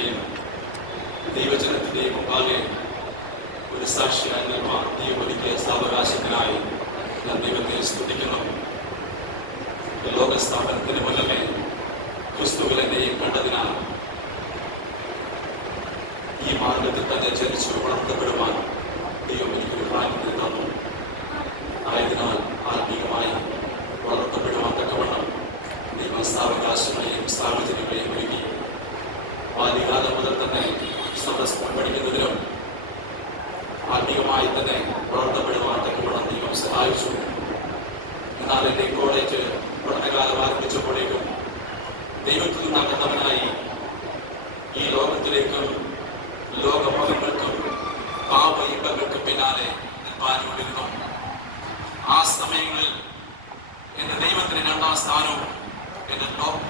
ദൈവസഭയുടെയും ദൈവജനത്തിന്റെയും മുമ്പാകെ ഒരു സാക്ഷിയായി നിർമ്മാണം ദൈവമൊരുക്കിയ സാവകാശത്തിനായി ഞാൻ ദൈവത്തെ സ്തുതിക്കുന്നു. ലോക സ്ഥാപനത്തിന് മുന്നമേ ക്രിസ്തുവിൽ എന്നെയും കണ്ടതിനാൽ ഈ മാർഗത്തിൽ തന്നെ ജനിച്ചു വളർത്തപ്പെടുവാൻ ദൈവം എനിക്കൊരു ഭാഗ്യം തന്നു. ആയതിനാൽ ആത്മീയമായി വളർത്തപ്പെടുവാൻ തക്കവണ്ണം ദൈവം സാവകാശങ്ങളെയും സാഹചര്യങ്ങളെയും ഒരുക്കി. ബാല്യകാലം മുതൽ തന്നെ സന്ദർശനം പഠിക്കുന്നതിനും ആത്മീയമായി തന്നെ വളർത്തപ്പെടുവാൻ തക്കവണ്ണം ദൈവം സഹായിച്ചു. എന്നാൽ എൻ്റെ കോളേജ് പഠനകാലം ആരംഭിച്ചപ്പോഴേക്കും ദൈവത്തിൽ നിന്നകന്നവനായി ഈ ലോകത്തിലേക്കും ലോകമോഹങ്ങൾക്കും പാപ ഇമ്പങ്ങൾക്കും പിന്നാലെ നിൽപ്പാനുകൊണ്ടിരുന്നു. ആ സമയങ്ങളിൽ എൻ്റെ ദൈവത്തിന് 2ാം സ്ഥാനവും എൻ്റെ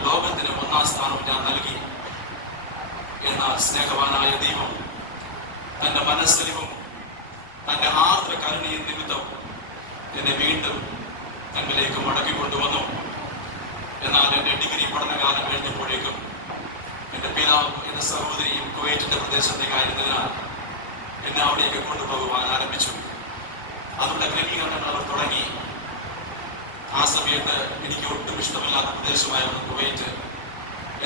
ലോകത്തിന് 1ാം സ്ഥാനവും ഞാൻ നൽകി. എന്നാൽ സ്നേഹവാനായ ദൈവം തൻ്റെ മനസ്സലിവും തൻ്റെ ആർദ്ര കരുണയും നിമിത്തം എന്നെ വീണ്ടും തന്നിലേക്ക് മടക്കിക്കൊണ്ടുവന്നു. എന്നാൽ എൻ്റെ ഡിഗ്രി പഠനകാലം കഴിഞ്ഞപ്പോഴേക്കും എൻ്റെ പിതാവ് എൻ്റെ സഹോദരിയും കുവൈറ്റിൻ്റെ പ്രദേശത്തേക്കായിരുന്നതിനാൽ എന്നെ അവിടേക്ക് കൊണ്ടുപോകുവാൻ ആരംഭിച്ചു. അതിൻ്റെ ക്രമീകരണങ്ങൾ അവർ തുടങ്ങി. ആ സമയത്ത് എനിക്ക് ഒട്ടും ഇഷ്ടമില്ലാത്ത പ്രദേശമായിരുന്നു കുവൈറ്റ്.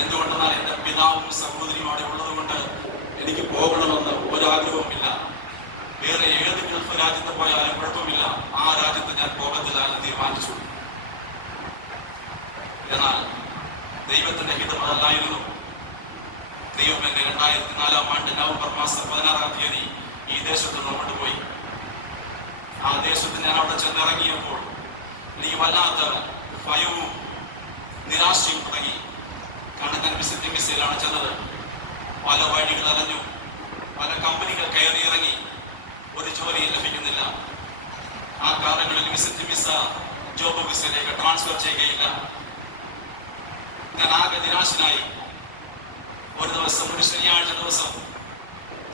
എന്തുകൊണ്ടെന്നാൽ എൻ്റെ പിതാവും സഹോദരിയും അവിടെ ഉള്ളതുകൊണ്ട് എനിക്ക് പോകണമെന്ന് ഒരാഗ്രഹവുമില്ല. വേറെ ഏത് ഗൾഫ് രാജ്യത്ത് പോയാലും കുഴപ്പമില്ല, ആ രാജ്യത്ത് ഞാൻ പോകത്തില്ല എന്ന് തീരുമാനിച്ചു. എന്നാൽ ദൈവത്തിന്റെ ഹിതം അതല്ലായിരുന്നു. ദൈവം എന്നെ 2004 ആണ്ട് നവംബർ മാസം 16-ാം തീയതി ഈ ദേശത്ത് നിന്ന് കൊണ്ടുപോയി. ആ ദേശത്ത് ഞാൻ അവിടെ ചെന്നിറങ്ങിയപ്പോൾ എനിക്ക് വല്ലാത്ത ഭയവും നിരാശയും തുടങ്ങി. കാരണം ഞാൻ വിസിറ്റിംഗ് വിസയിലാണ് ചെന്നത്. പല വഴികൾ അലഞ്ഞു, പല കമ്പനികൾ കയറി ഇറങ്ങി, ഒരു ജോലിയും ലഭിക്കുന്നില്ല. ആ കാലങ്ങളിൽ വിസിറ്റിംഗ് വിസ ജോബ് വിസയിലേക്ക് ട്രാൻസ്ഫർ ചെയ്യുകയില്ല. ഞാൻ ആകെ നിരാശനായി. ഒരു ദിവസം, ഒരു ശനിയാഴ്ച ദിവസം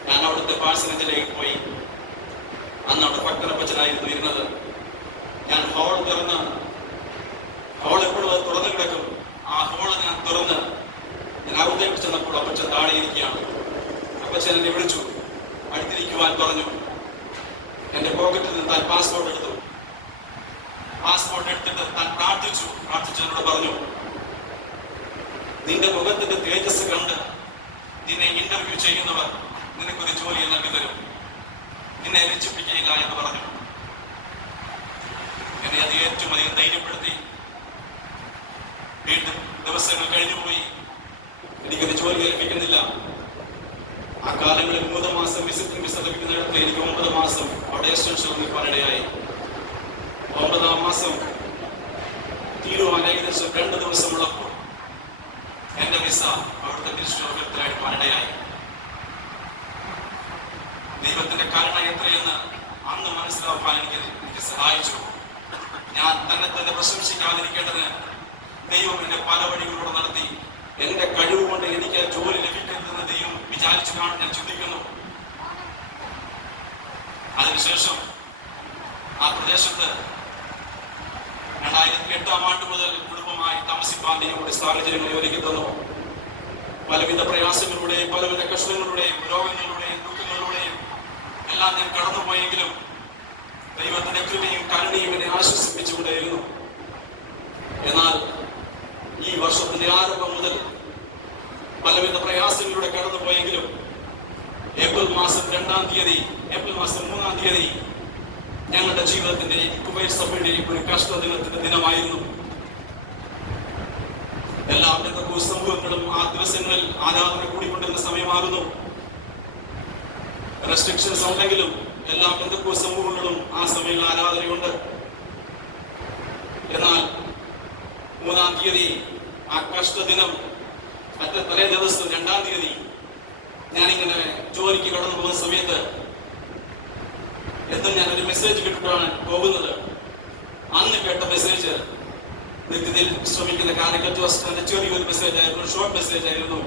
ഞാൻ അവിടുത്തെ പാഴ്സനേജിലേക്ക് പോയി. അന്ന് അവിടെ ഭക്തനപ്പച്ചനായിരുന്നു ഇരുന്നത്. ഞാൻ ഹോൾ തുറന്ന്, ഹോൾ എപ്പോഴും അത് തുറന്നു കിടക്കും, ആ ഹോള് ഞാൻ തുറന്ന് ഞാൻ അവിടേക്ക് ചെന്നപ്പോൾ അപ്പച്ചൻ താഴെ ഇരിക്കുകയാണ്. അപ്പച്ചൻ എന്നെ വിളിച്ചു, അടുത്തിരിക്കുവാൻ പറഞ്ഞു. എൻ്റെ പോക്കറ്റിൽ നിന്ന് താൻ പാസ്പോർട്ട് എടുത്തു. പാസ്പോർട്ട് എടുത്തിട്ട് താൻ പ്രാർത്ഥിച്ചതിനോട് പറഞ്ഞു, നിന്റെ മുഖത്തിന്റെ തേജസ് കണ്ട് നിന്നെ ഇന്റർവ്യൂ ചെയ്യുന്നവർ നിനക്കൊരു ജോലി നൽകി തരും, നിന്നെ ലജ്ജിപ്പിക്കുകയില്ല എന്ന് പറഞ്ഞു. എന്നെ അത് ഏറ്റവും അധികം ധൈര്യപ്പെടുത്തി. വീണ്ടും ദിവസങ്ങൾ കഴിഞ്ഞുപോയി, എനിക്കൊരു ജോലി ലഭിക്കുന്നില്ല. ആ കാലങ്ങളിൽ 3 മാസം വിസിറ്റിംഗ് വിസ ലഭിക്കുന്നിടത്ത് എനിക്ക് 9 മാസം അവിടെ എക്സ്റ്റൻഷൻ നിൽക്കാനിടയായി. 9-ാം മാസം തീരുവാൻ ഏകദേശം 2 ദിവസമുള്ളപ്പോൾ എന്റെ വിസ അവിടുത്തെ മിനിസ്റ്റർ ഓഫ് ഹെൽത്തിനായിട്ട് ഇടയായി. ദൈവത്തിന്റെ കരുണ എത്രയെന്ന് അന്ന് മനസ്സിലാക്കാൻ എനിക്ക് സഹായിച്ചു. ഞാൻ തന്നെ പ്രശംസിക്കാതിരിക്കേണ്ടതിന് ദൈവം എന്നെ പല വഴികളിലൂടെ നടത്തി. എന്റെ കഴിവ് കൊണ്ട് എനിക്ക് ജോലി ലഭിക്കരുതെന്ന് ദൈവം വിചാരിച്ചു കാണാൻ ഞാൻ ചിന്തിക്കുന്നു. അതിനുശേഷം ആ പ്രദേശത്ത് 2008-ാം ആണ്ട് മുതൽ കുടുംബമായി താമസിപ്പാൻ ദൈവം സാഹചര്യങ്ങൾ ഒരുക്കി തന്നു. പലവിധ പ്രയാസങ്ങളുടെയും പലവിധ കഷ്ടങ്ങളുടെയും രോഗങ്ങളുടെയും ദുഃഖങ്ങളുടെയും എല്ലാം ഞാൻ കടന്നുപോയെങ്കിലും ദൈവത്തിന്റെ കൃപയും കരുണയും എന്നെ ആശ്വസിപ്പിച്ചുകൊണ്ടേയിരുന്നു. എന്നാൽ ഈ വർഷത്തിന്റെ ആരംഭം മുതൽ പലവിധ പ്രയാസങ്ങളിലൂടെ കടന്നുപോയെങ്കിലും ഏപ്രിൽ മാസം 2-ാം തീയതി, ഏപ്രിൽ മാസം 3-ാം തീയതി ഞങ്ങളുടെ ജീവിതത്തിന്റെയും കുവൈറ്റ് സഭയുടെയും ഒരു കഷ്ടദിനത്തിന്റെ ദിനമായിരുന്നു. എല്ലാ പെന്തക്കോസ്ത് സമൂഹങ്ങളും ആ ദിവസങ്ങളിൽ ആരാധന കൂടിക്കൊണ്ടിരുന്ന സമയമാകുന്നു. റെസ്ട്രിക്ഷൻസ് ഉണ്ടെങ്കിലും എല്ലാ പെന്തക്കോസ്ത് സമൂഹങ്ങളും ആ സമയങ്ങളിൽ ആരാധനയുണ്ട്. എന്നാൽ 3-ാം തീയതി ആ കഷ്ടദിനം, തലേ ദിവസം 2-ാം തീയതി ഞാനിങ്ങനെ ജോലിക്ക് കടന്നു പോകുന്ന സമയത്ത് എന്നും ഞാനൊരു മെസ്സേജ് കിട്ടിട്ടാണ് പോകുന്നത്. അന്ന് കേട്ട മെസ്സേജ് വ്യക്തിയിൽ ശ്രമിക്കുന്ന കാലിക്കറ്റ് ചെറിയൊരു മെസ്സേജ് ആയിരുന്നു, ഷോർട്ട് മെസ്സേജ് ആയിരുന്നു.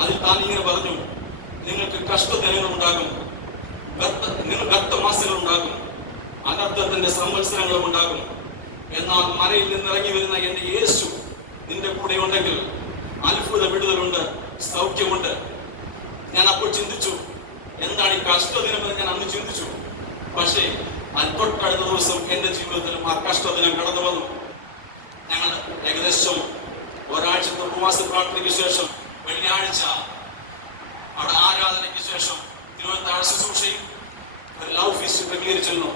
അതിൽ താൻ ഇങ്ങനെ പറഞ്ഞു, നിങ്ങൾക്ക് കഷ്ടദിനങ്ങൾ ഉണ്ടാകും, വ്യക്തമാസങ്ങൾ ഉണ്ടാകും, അനർത്ഥത്തിന്റെ സംവത്സരങ്ങളും ഉണ്ടാകും. എന്നാൽ മലയിൽ നിന്നിറങ്ങി വരുന്ന എന്റെ യേശു നിന്റെ കൂടെ ഉണ്ടെങ്കിൽ അത്ഭുത വിടുതലുണ്ട്, സൗഖ്യമുണ്ട്. പക്ഷേ തൊട്ടടുത്ത ദിവസം എന്റെ ജീവിതത്തിലും ആ കഷ്ടദിനം കടന്നു വന്നു. ഞങ്ങൾ ഏകദേശം ഒരാഴ്ചത്തെ ഉപവാസ പ്രാർത്ഥനയ്ക്ക് ശേഷം വെള്ളിയാഴ്ച അവിടെ ആരാധനയ്ക്ക് ശേഷം തിരുവനന്തപുരം ശുശ്രൂഷയും ഒരു ലവ് ഫീസ്റ്റ് ക്രമീകരിച്ചിരുന്നു.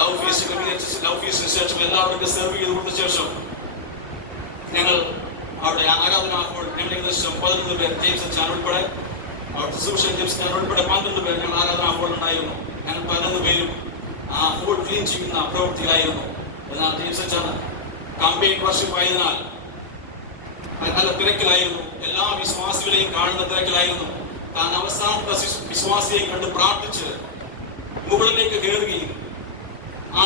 ലവ് ഫീസ്റ്റിന് ശേഷം എല്ലാവർക്കും സെർവ് ചെയ്ത് കൊടുത്ത ശേഷം ഞങ്ങൾ അവിടെ ആരാധന ആകുമ്പോൾ ഞങ്ങൾ ഏകദേശം 11 പേർ, ജെയിംസ് അച്ഛൻ ഉൾപ്പെടെ അവിടുത്തെ ശുശ്രൂഷൻ ജെയിംസ് അച്ഛൻ ഉൾപ്പെടെ 12 പേർ ഞങ്ങൾ ആരാധന ആകുമ്പോൾ ഉണ്ടായിരുന്നു. ഞങ്ങൾ 11 പേരും ആ ഹോൾ ക്ലീൻ ചെയ്യുന്ന പ്രവൃത്തിയിലായിരുന്നു. എന്നാൽ ജെയിംസ് അച്ഛൻ കമ്പയിൻ വർഷിപ്പ് ആയതിനാൽ നല്ല തിരക്കിലായിരുന്നു. എല്ലാ വിശ്വാസികളെയും കാണുന്ന തിരക്കിലായിരുന്നു. താൻ അവസാനത്തെ വിശ്വാസിയെ കണ്ട് പ്രാർത്ഥിച്ച് മുകളിലേക്ക് കയറുകയും ആ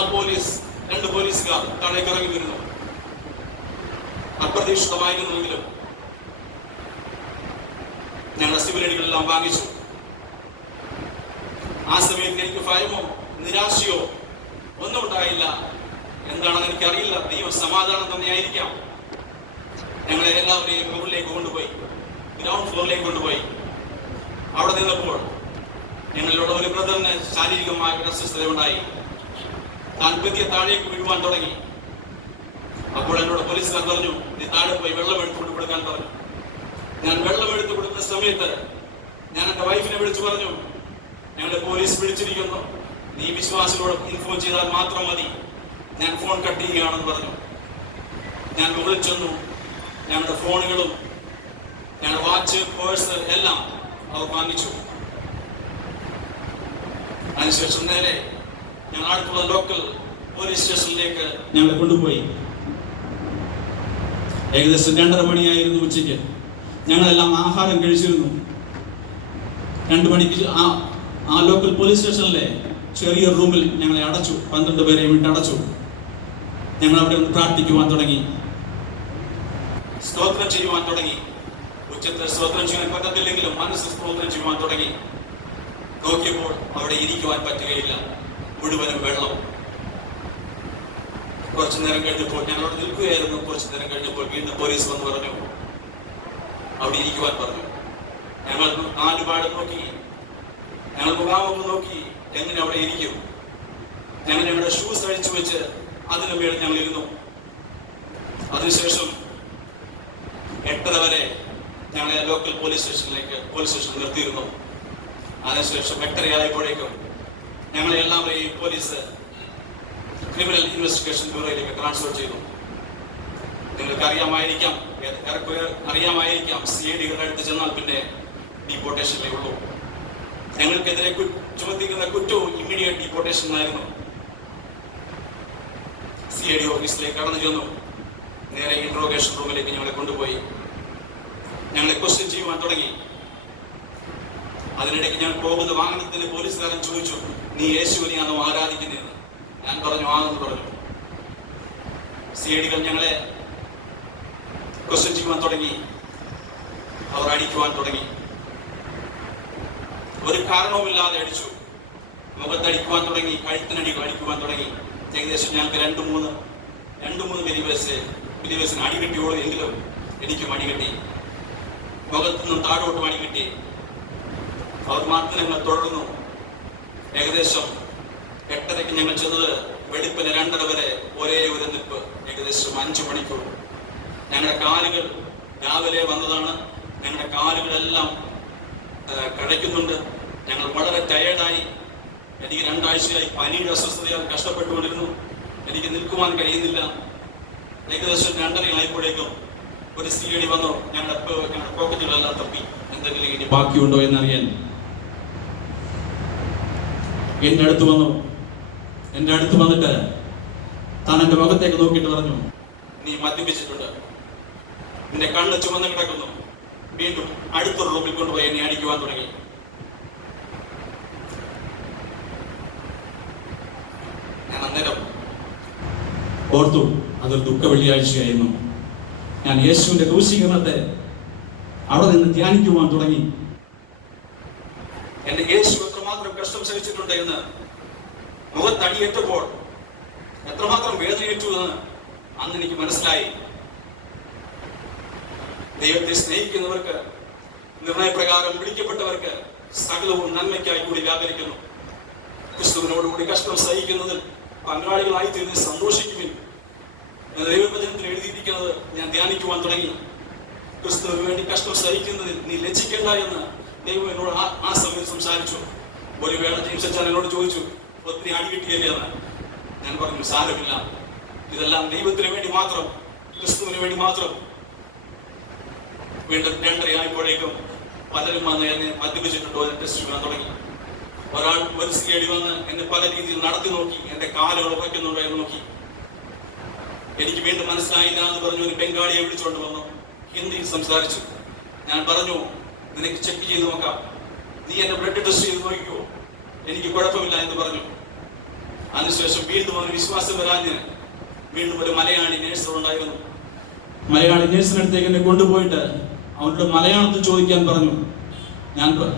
രണ്ട് പോലീസുകാർ താഴേക്ക് ഇറങ്ങി വരുന്നു. അപ്രതീക്ഷിതമായിരുന്നുവെങ്കിലും ഞങ്ങളുടെ സിവിൽ ഐഡികളെല്ലാം വാങ്ങിച്ചു. ആ സമയത്ത് എനിക്ക് ഭയമോ നിരാശയോ ഒന്നും ഉണ്ടായില്ല. എന്താണെന്ന് എനിക്കറിയില്ല. ദൈവം സമാധാനം തന്നെയായിരിക്കാം. ഞങ്ങളെ എല്ലാവരെയും മുകളിലേക്ക് കൊണ്ടുപോയി, ഗ്രൗണ്ട് ഫ്ലോറിലേക്ക് കൊണ്ടുപോയി. അവിടെ നിന്നപ്പോൾ ഞങ്ങളിലുള്ള ഒരു ബ്രദറിന് ശാരീരികമായ ഒരു അസ്വസ്ഥത ഉണ്ടായി. താൻ പതിയെ താഴേക്ക് വീഴുവാൻ തുടങ്ങി. അപ്പോൾ എന്നോട് പോലീസുകാർ പറഞ്ഞു, നീ താഴെ പോയി വെള്ളം എടുത്തുകൊണ്ട് കൊടുക്കാൻ പറഞ്ഞു. ഞാൻ വെള്ളം എടുത്തു കൊടുക്കുന്ന സമയത്ത് ഞാൻ എന്റെ വൈഫിനെ വിളിച്ചു പറഞ്ഞു, ഞങ്ങളെ പോലീസ് പിടിച്ചിരിക്കുന്നു, നീ വിശ്വാസികളോട് ഇൻഫോം ചെയ്താൽ മാത്രം മതി, ഞാൻ ഫോൺ കട്ട് ചെയ്യുകയാണെന്ന് പറഞ്ഞു. ഞാൻ മുകളിൽ ചെന്നു. ഞങ്ങളുടെ ഫോണുകളും ഞങ്ങളുടെ വാച്ച്, പേഴ്സ് എല്ലാം അവർ വാങ്ങിച്ചു. അതിനുശേഷം നേരെ ഞങ്ങൾ അടുത്തുള്ള ലോക്കൽ പോലീസ് സ്റ്റേഷനിലേക്ക് ഞങ്ങൾ കൊണ്ടുപോയി. ഏകദേശം 2:30 മണിയായിരുന്നു ഉച്ചയ്ക്ക്. ഞങ്ങളെല്ലാം ആഹാരം കഴിച്ചിരുന്നു. 2 മണിക്ക് ആ ലോക്കൽ പോലീസ് സ്റ്റേഷനിലെ ചെറിയ റൂമിൽ ഞങ്ങളെ അടച്ചു. 12 പേരെ വിട്ടടച്ചു. ഞങ്ങൾ അവിടെ ഒന്ന് പ്രാർത്ഥിക്കുവാൻ തുടങ്ങി, സ്തോത്രം ചെയ്യുവാൻ തുടങ്ങി. ഉച്ചത്തിൽ സ്തോത്രം ചെയ്യാൻ പറ്റത്തില്ലെങ്കിലും മനസ്സ് സ്തോത്രം ചെയ്യുവാൻ തുടങ്ങി. നോക്കിയപ്പോൾ അവിടെ ഇരിക്കുവാൻ പറ്റുകയില്ല, മുഴുവനും വെള്ളം. കുറച്ചു നേരം കഴിഞ്ഞപ്പോൾ ഞങ്ങളോട് നിൽക്കുകയായിരുന്നു. കുറച്ചു നേരം കഴിഞ്ഞപ്പോൾ വീണ്ടും പോലീസ് വന്ന് പറഞ്ഞു, അവിടെ ഇരിക്കുവാൻ പറഞ്ഞു. ഞങ്ങൾ നാലുപാട് നോക്കി, ഞങ്ങൾ മുഖാമുഖം നോക്കി, എങ്ങനെ അവിടെ ഇരിക്കും. ഞങ്ങൾ ഞങ്ങളുടെ ഷൂസ് അഴിച്ചു വെച്ച് അതിനു മേളിൽ ഞങ്ങൾ ഇരുന്നു. അതിനുശേഷം 8:30 വരെ ഞങ്ങളെ ലോക്കൽ പോലീസ് സ്റ്റേഷനിൽ നിർത്തിയിരുന്നു. അതിനുശേഷം 8:30 ആയപ്പോഴേക്കും ഞങ്ങളെ എല്ലാവരെയും പോലീസ് ക്രിമിനൽ ഇൻവെസ്റ്റിഗേഷൻ ബ്യൂറോയിലേക്ക് ട്രാൻസ്ഫർ ചെയ്തു. നിങ്ങൾക്ക് അറിയാമായിരിക്കാം, CIDകളുടെ അടുത്ത് ചെന്നാൽ പിന്നെ ഡീപ്പോർട്ടേഷനേ ഉള്ളൂ. ഞങ്ങൾക്കെതിരെ ചുമത്തിക്കുന്ന കുറ്റവും ഇമ്മീഡിയറ്റ് ഡീപ്പോർട്ടേഷൻ ആയിരുന്നു. CID ഓഫീസിലേക്ക് കടന്നു ചെന്നു. നേരെ ഇൻട്രോഗേഷൻ റൂമിലേക്ക് ഞങ്ങളെ കൊണ്ടുപോയി. ഞങ്ങളെ ക്വസ്റ്റ്യൻ ചെയ്യുവാൻ തുടങ്ങി. അതിനിടയ്ക്ക് ഞാൻ പോകുന്ന വാഹനത്തിന് പോലീസുകാരൻ ചോദിച്ചു, നീ യേശുവിനെയാണോ ആരാധിക്കുന്നതെന്ന്? ഞാൻ പറഞ്ഞു, ആണെന്ന് പറഞ്ഞു. CIDകൾ ഞങ്ങളെ ക്വസ്റ്റ്യൻ ചെയ്യുവാൻ തുടങ്ങി. അവർ അടിക്കുവാൻ തുടങ്ങി. ഒരു കാരണവുമില്ലാതെ അടിച്ചു. മുഖത്തടിക്കുവാൻ തുടങ്ങി, കഴുത്തിനടികൾ അടിക്കുവാൻ തുടങ്ങി. ഏകദേശം ഞങ്ങൾക്ക് 2-3 ബിലീവേഴ്സിന് അടി കിട്ടിയോളൂ. എങ്കിലും എനിക്കും അടി കിട്ടി. മുഖത്തു നിന്നും താഴോട്ടും അടി കിട്ടി. അവർ മാർദ്ദനങ്ങൾ തുടർന്നു. ഏകദേശം 8:30 ഞങ്ങൾ ചെന്നത് വെളുപ്പിന് 2:30 വരെ ഒരേ ഒരു നിൽപ്പ്. ഏകദേശം 5 മണിക്കൂർ. ഞങ്ങളുടെ കാലുകൾ രാവിലെ വന്നതാണ്. ഞങ്ങളുടെ കാലുകളെല്ലാം കഴയ്ക്കുന്നുണ്ട്. ഞങ്ങൾ വളരെ ടയേർഡായി. എനിക്ക് 2 ആഴ്ചയായി പനിയുടെ അസ്വസ്ഥതയാൽ കഷ്ടപ്പെട്ടുകൊണ്ടിരുന്നു. എനിക്ക് നിൽക്കുവാൻ കഴിയുന്നില്ല. ഏകദേശം 2:30 ആയപ്പോഴേക്കും ഒരു CID വന്നു. ഞങ്ങളുടെ പോക്കറ്റുകളെല്ലാം തപ്പി എന്തെങ്കിലും ഇനി ബാക്കിയുണ്ടോ എന്നറിയാൻ എൻ്റെ അടുത്ത് വന്നിട്ട് താൻ എൻ്റെ മുഖത്തേക്ക് നോക്കിയിട്ട് പറഞ്ഞു, നീ മദ്യപിച്ചിട്ടുണ്ട്, നിന്റെ കണ്ണ് ചുമന്ന് കിടക്കുന്നു. വീണ്ടും അടുത്തൊരു റൂമിൽ കൊണ്ടുപോയി എന്നെ അടിക്കുവാൻ തുടങ്ങി. ഞാൻ അന്നേരം ഓർത്തു, അതൊരു ദുഃഖ വെള്ളിയാഴ്ചയായിരുന്നു. ഞാൻ യേശുവിന്റെ ക്രൂശീകരണത്തെ അവിടെ നിന്ന് ധ്യാനിക്കുവാൻ തുടങ്ങി. എന്റെ യേശു എത്രമാത്രം കഷ്ടം സഹിച്ചിട്ടുണ്ട് എന്ന്, മുഖത്തടിയേറ്റപ്പോൾ എത്രമാത്രം വേദനയേറ്റു എന്ന് അന്ന് എനിക്ക് മനസ്സിലായി. ദൈവത്തെ സ്നേഹിക്കുന്നവർക്ക്, നിർണയപ്രകാരം വിളിക്കപ്പെട്ടവർക്ക് സകലവും നന്മയ്ക്കായി കൂടി വ്യാപരിക്കുന്നു. ക്രിസ്തുവിനോടുകൂടി കഷ്ടം സഹിക്കുന്നതിൽ പങ്കാളികളായി തീർന്ന് സന്തോഷിക്കുവിൻ. ദൈവവചനത്തിൽ എഴുതിയിരിക്കുന്നത് ഞാൻ ധ്യാനിക്കുവാൻ തുടങ്ങി. ക്രിസ്തുവിന് വേണ്ടി കഷ്ടം സഹിക്കുന്നതിൽ നീ ലജ്ജിക്കേണ്ട എന്ന് ദൈവം എന്നോട് ആ സമയത്ത് സംസാരിച്ചു. ഒരു വേള ജെയിംസ് അച്ഛൻ എന്നോട് ചോദിച്ചു, ഒത്തിരി അടി കിട്ടിയല്ലേ എന്ന്. ഞാൻ പറഞ്ഞു, സാരമില്ല, ഇതെല്ലാം ദൈവത്തിന് വേണ്ടി മാത്രം, ക്രിസ്തുവിന് വേണ്ടി മാത്രം. വീണ്ടും 2:30 ആയപ്പോഴേക്കും പലരും വന്ന് എന്നെ മദ്യപിച്ചിട്ടുണ്ടോ എന്ന് ടെസ്റ്റ് ചെയ്യാൻ തുടങ്ങി. ഒരാൾ ഒരു സിഐഡി വന്ന് എന്നെ പല രീതിയിൽ നടത്തി നോക്കി, എന്റെ കാലുകൾ ഉറയ്ക്കുന്നുണ്ടോ എന്ന് നോക്കി. എനിക്ക് വീണ്ടും മനസ്സിലായില്ല എന്ന് പറഞ്ഞു ഒരു ബംഗാളിയെ വിളിച്ചുകൊണ്ട് വന്നു, ഹിന്ദിയിൽ സംസാരിച്ചു. ഞാൻ പറഞ്ഞു, നിനക്ക് ചെക്ക് ചെയ്ത് നോക്കാം, നീ എന്റെ ബ്ലഡ് ടെസ്റ്റ് ചെയ്ത് നോക്കിക്കോ, എനിക്ക് കുഴപ്പമില്ല എന്ന് പറഞ്ഞു. അതിനുശേഷം വീണ്ടും അവന് വിശ്വാസം വരാഞ്ഞ് വീണ്ടും ഒരു മലയാളി നേഴ്സ് ഉണ്ടായിരുന്നു. മലയാളി നേഴ്സിനടുത്തേക്ക് എന്നെ കൊണ്ടുപോയിട്ട് അവരുടെ മലയാളത്തിൽ ചോദിക്കാൻ പറഞ്ഞു.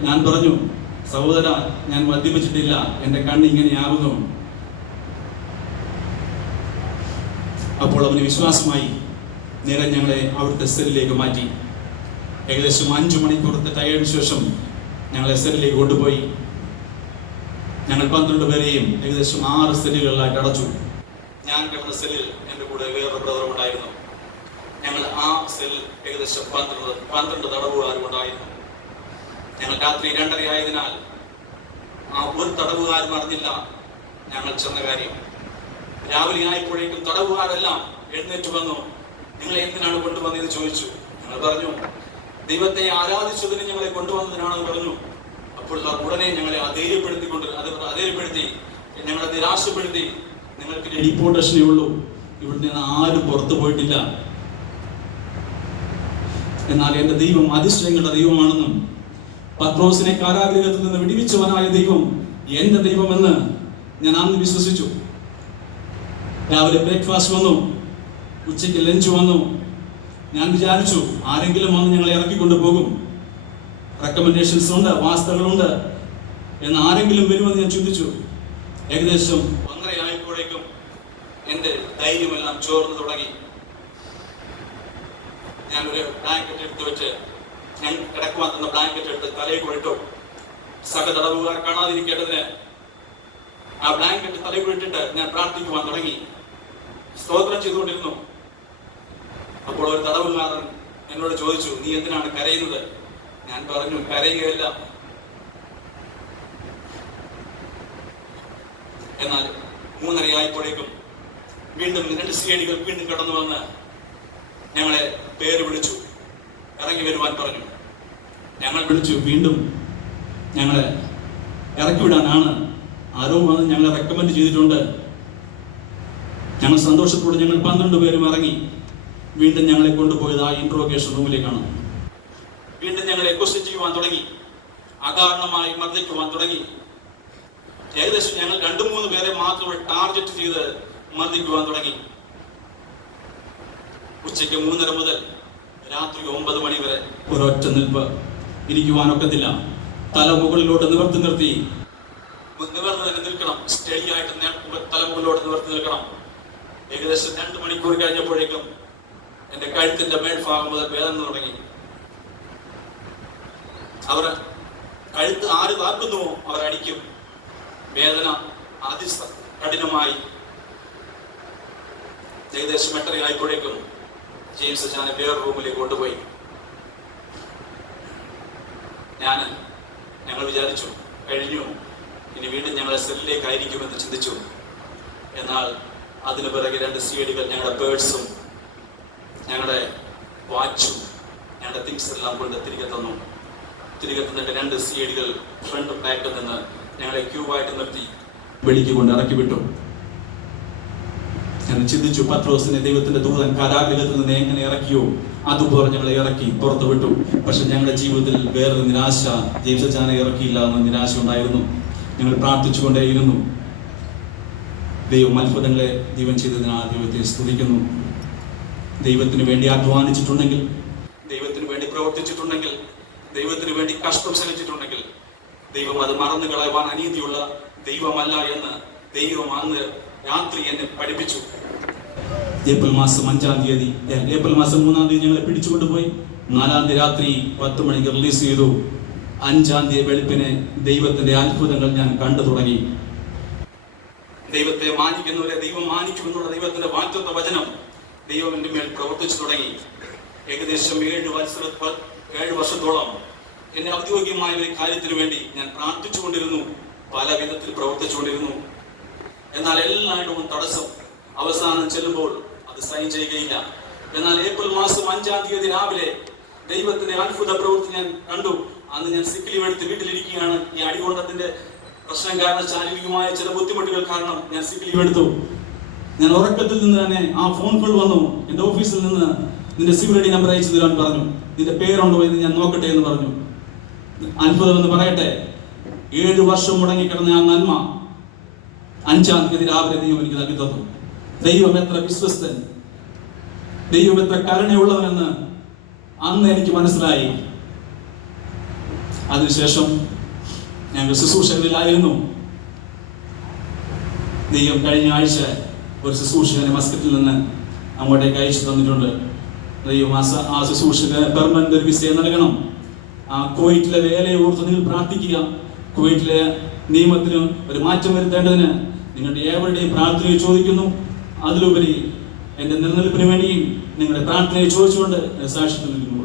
ഞാൻ പറഞ്ഞു, സഹോദര, ഞാൻ മദ്യപിച്ചിട്ടില്ല, എന്റെ കണ്ണ് ഇങ്ങനെയാകുന്നു. അപ്പോൾ അവന് വിശ്വാസമായി. നേരെ ഞങ്ങളെ അവിടുത്തെ സെല്ലിലേക്ക് മാറ്റി. ഏകദേശം 5 മണിക്കൂറത്തെ ടയേർഡിന് ശേഷം ഞങ്ങളെ സെല്ലിലേക്ക് കൊണ്ടുപോയി. ഞങ്ങൾ 12 പേരെയും ഏകദേശം 6 സെല്ലുകളിലായിട്ട് അടച്ചു. ഞാൻ കിടന്ന സെല്ലിൽ എൻ്റെ കൂടെ വേറൊരു ബ്രദറും ഉണ്ടായിരുന്നു. ഞങ്ങൾ ആ സെല്ലിൽ ഏകദേശം 12 തടവുകാരും ഉണ്ടായിരുന്നു. ഞങ്ങൾ രാത്രി 2:30 ആയതിനാൽ ആ ഒരു തടവുകാരും അറിഞ്ഞില്ല ഞങ്ങൾ ചെന്ന കാര്യം. രാവിലെ ആയപ്പോഴേക്കും തടവുകാരെല്ലാം എഴുന്നേറ്റ് വന്നു. നിങ്ങളെ എന്തിനാണ് കൊണ്ടുവന്നതെന്ന് ചോദിച്ചു. ഞങ്ങൾ പറഞ്ഞു, ദൈവത്തെ ആരാധിച്ചതിന് ഞങ്ങളെ കൊണ്ടുവന്നതിനാണെന്ന് പറഞ്ഞു. അപ്പോൾ ഉടനെ ഞങ്ങളെ അധൈര്യപ്പെടുത്തി ഞങ്ങളെ നിരാശപ്പെടുത്തി, നിങ്ങൾക്ക് ഡിപ്പോർട്ടേഷനേ ഉള്ളൂ, ഇവിടെ നിന്ന് ആരും പുറത്തു പോയിട്ടില്ല. എന്നാൽ എന്റെ ദൈവം അതിശയങ്ങളുടെ ദൈവമാണെന്നും പത്രോസിനെ കാരാഗൃഹത്തിൽ നിന്ന് വിടിവിച്ചവനായ ദൈവം എന്റെ ദൈവമെന്ന് ഞാൻ അന്ന് വിശ്വസിച്ചു. രാവിലെ ബ്രേക്ക്ഫാസ്റ്റ് വന്നു, ഉച്ചയ്ക്ക് ലഞ്ച് വന്നു. ഞാൻ വിചാരിച്ചു, ആരെങ്കിലും വന്ന് ഞങ്ങളെ ഇറക്കിക്കൊണ്ടു പോകും, റെക്കമെൻഡേഷൻസ് ഉണ്ട്, വാസ്തകളുണ്ട് എന്ന് ആരെങ്കിലും വരുമെന്ന് ഞാൻ ചിന്തിച്ചു. ഏകദേശം 1:30 ആയപ്പോഴേക്കും എൻ്റെ ധൈര്യമെല്ലാം ചോർന്നു തുടങ്ങി. ഞാനൊരു ബ്ലാങ്കറ്റ് എടുത്ത് വെച്ച്, ഞാൻ കിടക്കുവാൻ തന്ന ബ്ലാങ്കറ്റ് എടുത്ത് തലയിൽ കൊണ്ടിട്ടു. സഹതടവുകാർ കാണാതിരിക്കേണ്ടതിന് ആ ബ്ലാങ്കറ്റ് തലയിൽ കൊണ്ടിട്ട് ഞാൻ പ്രാർത്ഥിക്കുവാൻ തുടങ്ങി, സ്തോത്രം ചെയ്തുകൊണ്ടിരുന്നു. അപ്പോൾ ഒരു തടവുകാരൻ എന്നോട് ചോദിച്ചു, നീ എന്തിനാണ് കരയുന്നത്? ഞാൻ പറഞ്ഞു, കരയുകയല്ല. എന്നാൽ 3:30 ആയപ്പോഴേക്കും വീണ്ടും 2 സിഐഡികൾ വീണ്ടും കടന്നു വന്ന് ഞങ്ങളെ പേര് വിളിച്ചു, ഇറങ്ങി വരുവാൻ പറഞ്ഞു. ഞങ്ങൾ വിളിച്ചു, വീണ്ടും ഞങ്ങളെ ഇറക്കി വിടാനാണ് ആരോ വന്ന് ഞങ്ങളെ റെക്കമെൻഡ് ചെയ്തിട്ടുണ്ട്. ഞങ്ങൾ സന്തോഷത്തോടെ ഞങ്ങൾ 12 പേരും ഇറങ്ങി. വീണ്ടും ഞങ്ങളെ കൊണ്ടുപോയത് ആ ഇൻട്രോഗേഷൻ റൂമിലേക്കാണ്. വീണ്ടും ഞങ്ങളെ ക്വസ്റ്റ്യൻ ചെയ്യുവാൻ തുടങ്ങി, അകാരണമായി മർദ്ദിക്കുവാൻ തുടങ്ങി. ഏകദേശം ഞങ്ങൾ 2-3 പേരെ മാത്രമേ ടാർഗറ്റ് ചെയ്ത് മർദ്ദിക്കുവാൻ തുടങ്ങി. ഉച്ചയ്ക്ക് 3:30 മുതൽ രാത്രി 9 മണി വരെ ഒരൊറ്റ നിൽപ്പ്. ഇരിക്കുവാനൊക്കത്തില്ല. തല മുകളിലോട്ട് നിവർത്തി നിർത്തി, നിവർന്ന് തന്നെ നിൽക്കണം. സ്റ്റഡി ആയിട്ട് തല മുകളിലോട്ട് നിവർത്തി നിൽക്കണം. ഏകദേശം 2 മണിക്കൂർ കഴിഞ്ഞപ്പോഴേക്കും എന്റെ കഴുത്തിന്റെ മേൽഭാഗം മുതൽ വേദന തുടങ്ങി. അവർ കഴുത്ത് ആര് താക്കുന്നുവോ അവരടിക്കും. വേദന കഠിനമായി. ഏകദേശം 8:30 ആയപ്പോഴേക്കും ജെയിംസ് അച്ഛനെ വേറെ റൂമിലേക്ക് കൊണ്ടുപോയി. ഞങ്ങൾ വിചാരിച്ചു, കഴിഞ്ഞു, ഇനി വീണ്ടും ഞങ്ങളെ സെല്ലിലേക്കായിരിക്കുമെന്ന് ചിന്തിച്ചു. എന്നാൽ അതിനു പിറകെ 2 സിഐഡികൾ ഞങ്ങളുടെ പേഴ്സും ഞങ്ങളുടെ വാച്ചും ഞങ്ങളുടെ തിങ്സ് എല്ലാം കൊണ്ട് തിരികെ തന്നു. തിരികെ തന്നിട്ട് 2 സിഐഡികൾ ഫ്രണ്ട് ബാക്കിൽ നിന്ന് ഞങ്ങളെ ക്യൂവായിട്ട് നിർത്തി വെളിക്ക് കൊണ്ട് ഇറക്കി വിട്ടു. ഞാൻ ചിന്തിച്ചു, പത്രോസിനെ ദൈവത്തിന്റെ ദൂതൻ കാരാഗൃഹത്തിൽ നിന്ന് എങ്ങനെ ഇറക്കിയോ അതുപോലെ ഞങ്ങളെ ഇറക്കി പുറത്തു വിട്ടു. പക്ഷെ ഞങ്ങളുടെ ജീവിതത്തിൽ വേറൊരു നിരാശ, ജെയിംസ് അച്ഛനെ ഇറക്കിയില്ല എന്ന നിരാശ ഉണ്ടായിരുന്നു. ഞങ്ങൾ പ്രാർത്ഥിച്ചുകൊണ്ടേയിരുന്നു. ദൈവം അത്ഭുതങ്ങളെ ദൈവം ചെയ്തതിനാൽ ദൈവത്തെ സ്തുതിക്കുന്നു. ദൈവത്തിന് വേണ്ടി അധ്വാനിച്ചിട്ടുണ്ടെങ്കിൽ, ദൈവത്തിന് വേണ്ടി പ്രവർത്തിച്ചിട്ടുണ്ടെങ്കിൽ, ദൈവത്തിന് വേണ്ടി കഷ്ടം സഹിച്ചിട്ടുണ്ടെങ്കിൽ, ദൈവം അത് മറന്നു കളയുവാൻ അനീതിയുള്ള ദൈവമല്ല എന്ന് ദൈവം അന്ന് രാത്രി എന്നെ പഠിപ്പിച്ചു. ഏപ്രിൽ മാസം 5-ാം തീയതി, ഏപ്രിൽ മാസം 3-ാം തീയതി ഞങ്ങളെ പിടിച്ചുകൊണ്ടുപോയി. 4-ാം തീയതി രാത്രി 10 മണിക്ക് റിലീസ് ചെയ്തു. 5-ാം തീയതി വെളുപ്പിനെ ദൈവത്തിന്റെ അത്ഭുതങ്ങൾ ഞാൻ കണ്ടു തുടങ്ങി. ദൈവത്തെ മാനിക്കുന്നവരെ ദൈവം മാനിക്കുമെന്നുള്ള ദൈവത്തിന്റെ വാഗ്ദത്ത വചനം ദൈവം എൻ്റെ മേൽ പ്രവർത്തിച്ചു തുടങ്ങി. ഏകദേശം 7 വർഷത്തോളം എന്നെ ഔദ്യോഗികമായ ഒരു കാര്യത്തിന് വേണ്ടി ഞാൻ പ്രാർത്ഥിച്ചുകൊണ്ടിരുന്നു, പല വിധത്തിൽ പ്രവർത്തിച്ചുകൊണ്ടിരുന്നു. എന്നാൽ എല്ലായിടവും തടസ്സം. അവസാനം ചെല്ലുമ്പോൾ അത് സൈൻ ചെയ്യുകയില്ല. എന്നാൽ ഏപ്രിൽ മാസം 5-ാം തീയതി രാവിലെ ദൈവത്തിന്റെ അത്ഭുത പ്രവൃത്തി ഞാൻ കണ്ടു. അന്ന് ഞാൻ സിക്ക് ലീവ് എടുത്ത് വീട്ടിലിരിക്കുകയാണ്. ഈ അടികൊണ്ടതിന്റെ പ്രശ്നം കാരണം, ശാരീരികമായ ചില ബുദ്ധിമുട്ടുകൾ കാരണം ഞാൻ സിക്ക് ലീവ് എടുത്തു. ഞാൻ ഉറക്കത്തിൽ നിന്ന് തന്നെ ആ ഫോൺ കോൾ വന്നു. എൻ്റെ ഓഫീസിൽ നിന്ന് നിന്റെ സിവിൽ ഐ ഡി നമ്പർ അയച്ചു തരാൻ പറഞ്ഞു. നിന്റെ പേരുണ്ടോ എന്ന് ഞാൻ നോക്കട്ടെ എന്ന് പറഞ്ഞു. അത്ഭുതം എന്ന് പറയട്ടെ, 7 വർഷം മുടങ്ങിക്കിടന്ന ആ നന്മ 5-ാം തീയതി രാവിലെ ദൈവം എനിക്ക് നൽകി തന്നു. ദൈവം എത്ര വിശ്വസ്തൻ, ദൈവം എത്ര കരുണയുള്ളവനെന്ന് അന്ന് എനിക്ക് മനസ്സിലായി. അതിനുശേഷം ഞങ്ങൾ ശുശ്രൂഷകളിലായിരുന്നു. ദൈവം കഴിഞ്ഞ ആഴ്ച ഒരു ശുശ്രൂഷകനെ മസ്കറ്റിൽ നിന്ന് അങ്ങോട്ടേക്ക് അയച്ചു തന്നിട്ടുണ്ട്. ദൈവം ആ ശുശ്രൂഷകന് പെർമനന്റ് ഒരു വിസ നൽകണം. ആ കുവൈറ്റിലെ വേലയെ ഓർത്ത് നിങ്ങൾ പ്രാർത്ഥിക്കുക. കുവൈറ്റിലെ നിയമത്തിന് ഒരു മാറ്റം വരുത്തേണ്ടതിന് നിങ്ങളുടെ ഏവരുടെയും പ്രാർത്ഥനയെ ചോദിക്കുന്നു. അതിലുപരി എൻ്റെ നിലനിൽപ്പിന് വേണ്ടിയും നിങ്ങളുടെ പ്രാർത്ഥനയെ ചോദിച്ചുകൊണ്ട് സാക്ഷ്യത്തിൽ നിൽക്കുന്നു.